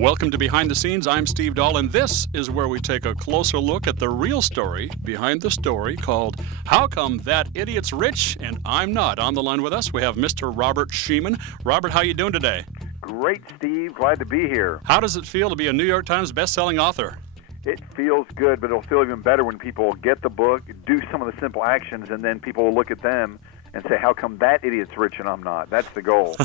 Welcome to Behind the Scenes. I'm Steve Dahl, and this is where we take a closer look at the real story behind the story called How Come That Idiot's Rich and I'm Not? On the line with us, we have Mr. Robert Shemin. Robert, how you doing today? Great, Steve. Glad to be here. How does it feel to be a New York Times best-selling author? It feels good, but it'll feel even better when people get the book, do some of the simple actions, and then people will look at them and say, how come that idiot's rich and I'm not? That's the goal.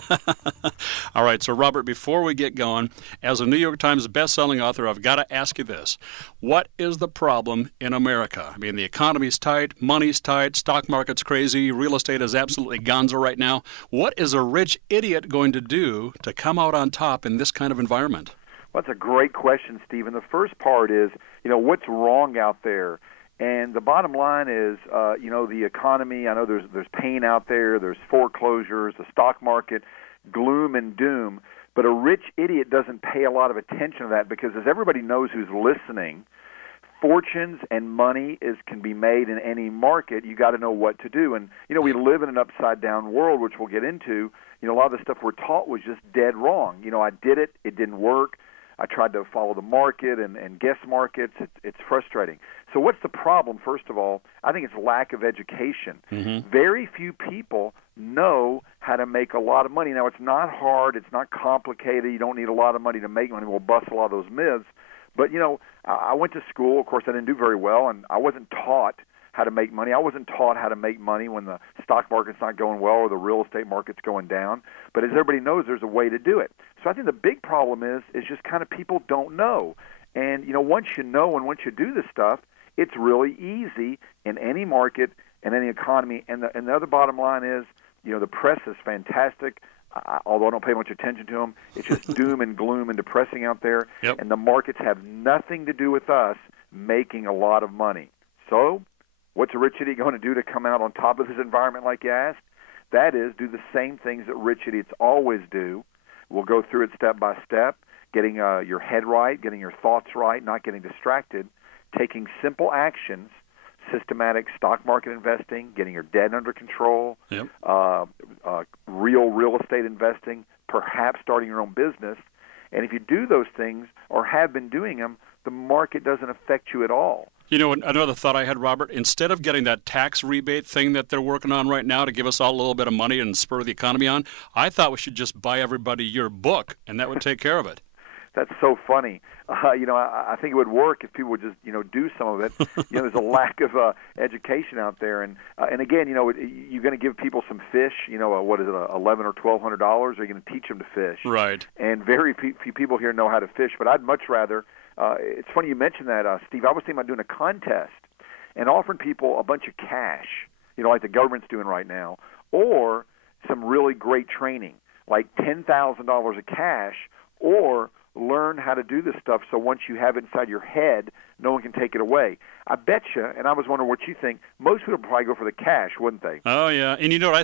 All right, so Robert, before we get going, as a New York Times best-selling author, I've got to ask you this. What is the problem in America? I mean, the economy's tight, money's tight, stock market's crazy, real estate is absolutely gonzo right now. What is a rich idiot going to do to come out on top in this kind of environment? Well, that's a great question, Steve. And the first part is, what's wrong out there? And the bottom line is, the economy, I know there's pain out there, there's foreclosures, the stock market, gloom and doom, but a rich idiot doesn't pay a lot of attention to that because, as everybody knows who's listening, fortunes and money can be made in any market. You got to know what to do. And, we live in an upside-down world, which we'll get into. A lot of the stuff we're taught was just dead wrong. I did it. It didn't work. I tried to follow the market and guess markets. It's frustrating. So what's the problem, first of all? I think it's lack of education. Mm-hmm. Very few people know how to make a lot of money. Now, it's not hard. It's not complicated. You don't need a lot of money to make money. We'll bust a lot of those myths. But, I went to school. Of course, I didn't do very well, and I wasn't taught how to make money. I wasn't taught how to make money when the stock market's not going well or the real estate market's going down. But as everybody knows, there's a way to do it. So I think the big problem is just kind of people don't know. And, once you know and once you do this stuff, it's really easy in any market and any economy. And the other bottom line is, the press is fantastic. Although I don't pay much attention to them, it's just doom and gloom and depressing out there. Yep. And the markets have nothing to do with us making a lot of money. So what's a rich idiot going to do to come out on top of this environment, like you asked? That is, do the same things that rich idiots always do. We'll go through it step by step, getting your head right, getting your thoughts right, not getting distracted, taking simple actions, systematic stock market investing, getting your debt under control, yep. Real estate investing, perhaps starting your own business. And if you do those things or have been doing them, the market doesn't affect you at all. Another thought I had, Robert, instead of getting that tax rebate thing that they're working on right now to give us all a little bit of money and spur the economy on, I thought we should just buy everybody your book, and that would take care of it. That's so funny. I think it would work if people would just, do some of it. There's a lack of education out there, and again, you're going to give people some fish. What is it, $1,100 or $1,200? Or you're going to teach them to fish, right? And very few people here know how to fish. But I'd much rather. It's funny you mentioned that, Steve. I was thinking about doing a contest and offering people a bunch of cash, like the government's doing right now, or some really great training, like $10,000 of cash, or learn how to do this stuff so once you have it inside your head, no one can take it away. I bet you, and I was wondering what you think, most people would probably go for the cash, wouldn't they? Oh, yeah. And you know what I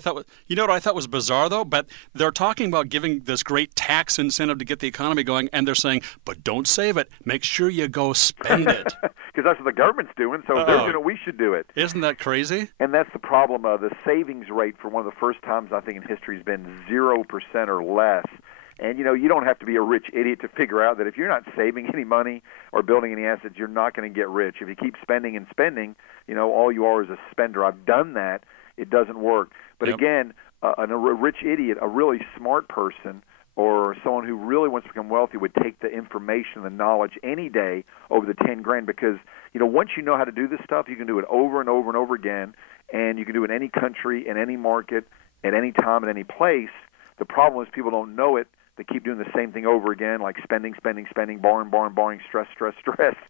thought was bizarre, though? But they're talking about giving this great tax incentive to get the economy going, and they're saying, but don't save it. Make sure you go spend it. Because that's what the government's doing, so if they're doing it, we should do it. Isn't that crazy? And that's the problem. The savings rate for one of the first times, I think, in history has been 0% or less. And, you don't have to be a rich idiot to figure out that if you're not saving any money or building any assets, you're not going to get rich. If you keep spending and spending, all you are is a spender. I've done that. It doesn't work. But yep. Again, a rich idiot, a really smart person, or someone who really wants to become wealthy would take the information, the knowledge any day over the 10 grand because, once you know how to do this stuff, you can do it over and over and over again, and you can do it in any country, in any market, at any time, at any place. The problem is people don't know it. They keep doing the same thing over again, like spending, borrowing, stress,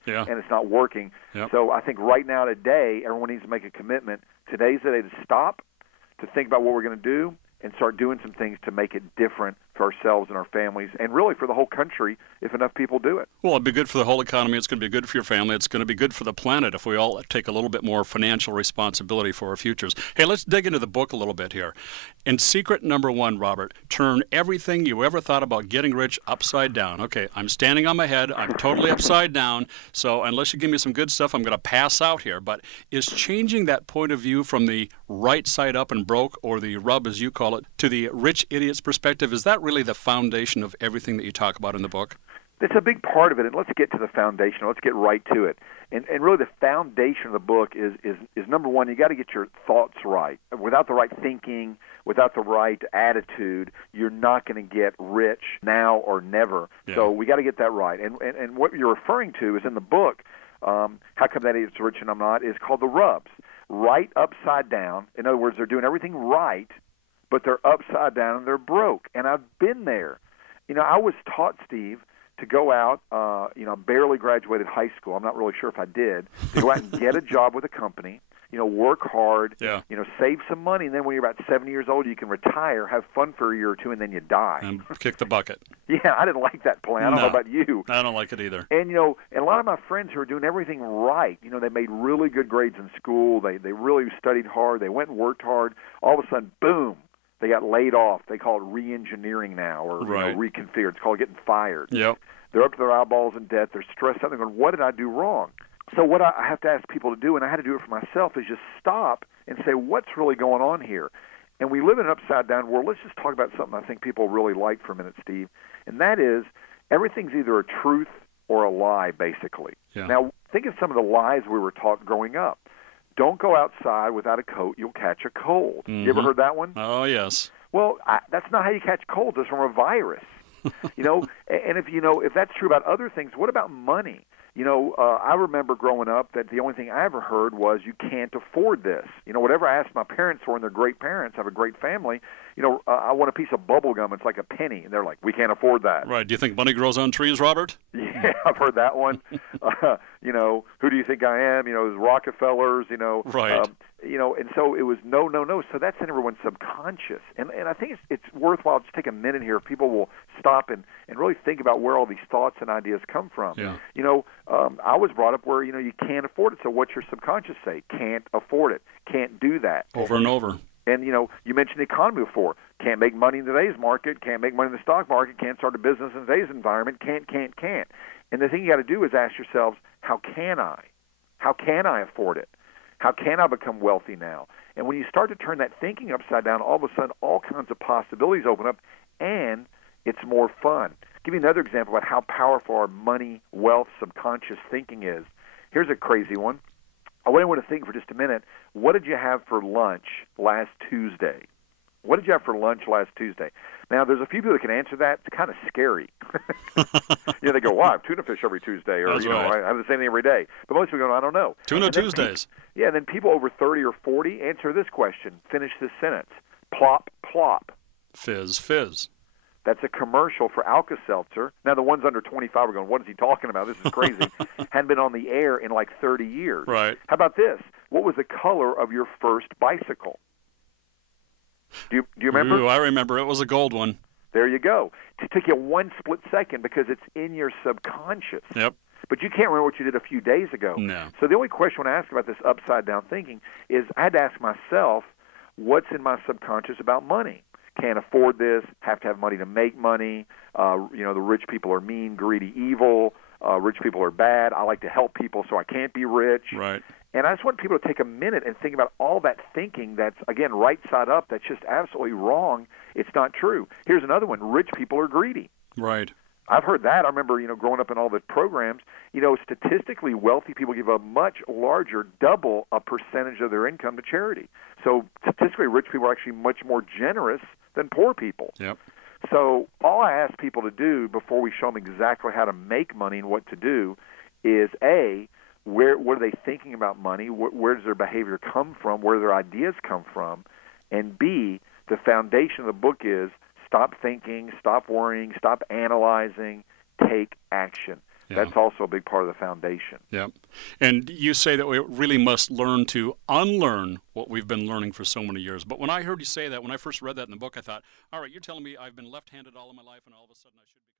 yeah. And it's not working. Yep. So I think right now, today, everyone needs to make a commitment. Today's the day to stop, to think about what we're going to do, and start doing some things to make it different for ourselves and our families, and really for the whole country if enough people do it. Well, it'd be good for the whole economy. It's going to be good for your family. It's going to be good for the planet if we all take a little bit more financial responsibility for our futures. Hey, let's dig into the book a little bit here. In secret number 1, Robert, turn everything you ever thought about getting rich upside down. Okay, I'm standing on my head. I'm totally upside down. So unless you give me some good stuff, I'm going to pass out here. But is changing that point of view from the right side up and broke, or the rub as you call it, to the rich idiot's perspective, is that really the foundation of everything that you talk about in the book? It's a big part of it, and let's get to the foundation. Let's get right to it. And really, the foundation of the book is number one. You got to get your thoughts right. Without the right thinking, without the right attitude, you're not going to get rich now or never. Yeah. So we got to get that right. And what you're referring to is in the book. How come that it's rich and I'm not? Is called the rubs. Right upside down. In other words, they're doing everything right, but they're upside down and they're broke. And I've been there. I was taught, Steve, to go out, barely graduated high school. I'm not really sure if I did. To go out and get a job with a company, work hard, yeah. Save some money, and then when you're about 70 years old, you can retire, have fun for a year or two, and then you die. And kick the bucket. Yeah, I didn't like that plan. I don't know about you. I don't like it either. And, and a lot of my friends who are doing everything right, they made really good grades in school. They really studied hard. They went and worked hard. All of a sudden, boom. They got laid off. They call it re-engineering now, or right. reconfigured. It's called getting fired. Yep. They're up to their eyeballs in debt. They're stressed out. They're going, what did I do wrong? So what I have to ask people to do, and I had to do it for myself, is just stop and say, what's really going on here? And we live in an upside-down world. Let's just talk about something I think people really like for a minute, Steve, and that is everything's either a truth or a lie, basically. Yeah. Now, think of some of the lies we were taught growing up. Don't go outside without a coat. You'll catch a cold. Mm-hmm. You ever heard that one? Oh, yes. Well, that's not how you catch colds. It's from a virus. And if that's true about other things, what about money? I remember growing up that the only thing I ever heard was you can't afford this. Whatever I asked my parents for, and they're great parents, have a great family, I want a piece of bubble gum. It's like a penny. And they're like, we can't afford that. Right. Do you think money grows on trees, Robert? Yeah, I've heard that one. Who do you think I am? Those Rockefellers, Right. And so it was no. So that's in everyone's subconscious. And I think it's worthwhile just take a minute here if people will stop and really think about where all these thoughts and ideas come from. Yeah. I was brought up where, you can't afford it. So what's your subconscious say? Can't afford it. Can't do that. Over and over. And, you mentioned the economy before. Can't make money in today's market. Can't make money in the stock market. Can't start a business in today's environment. Can't. And the thing you got to do is ask yourselves, how can I? How can I afford it? How can I become wealthy now? And when you start to turn that thinking upside down, all of a sudden all kinds of possibilities open up, and it's more fun. Give you another example about how powerful our money, wealth, subconscious thinking is. Here's a crazy one. I want to think for just a minute. What did you have for lunch last Tuesday? What did you have for lunch last Tuesday? Now, there's a few people that can answer that. It's kind of scary. They go, wow, I have tuna fish every Tuesday, or, That's right. I have the same thing every day. But most people go, I don't know. Tuna Tuesdays. And then people over 30 or 40 answer this question. Finish this sentence. Plop, plop. Fizz, fizz. That's a commercial for Alka-Seltzer. Now, the ones under 25 are going, what is he talking about? This is crazy. Hadn't been on the air in like 30 years. Right. How about this? What was the color of your first bicycle? Do you remember? Ooh, I remember. It was a gold one. There you go. It took you one split second because it's in your subconscious. Yep. But you can't remember what you did a few days ago. No. So the only question I want to ask about this upside-down thinking is I had to ask myself, what's in my subconscious about money? Can't afford this, have to have money to make money, the rich people are mean, greedy, evil, rich people are bad, I like to help people so I can't be rich. Right. And I just want people to take a minute and think about all that thinking that's, again, right side up, that's just absolutely wrong. It's not true. Here's another one. Rich people are greedy. Right. I've heard that. I remember, growing up in all the programs, statistically wealthy people give a much larger, double a percentage of their income to charity. So statistically, rich people are actually much more generous than poor people. Yep. So all I ask people to do before we show them exactly how to make money and what to do is, A, what are they thinking about money? Where does their behavior come from? Where do their ideas come from? And B, the foundation of the book is stop thinking, stop worrying, stop analyzing, take action. Yeah. That's also a big part of the foundation. Yeah. And you say that we really must learn to unlearn what we've been learning for so many years. But when I heard you say that, when I first read that in the book, I thought, all right, you're telling me I've been left-handed all of my life and all of a sudden I should be...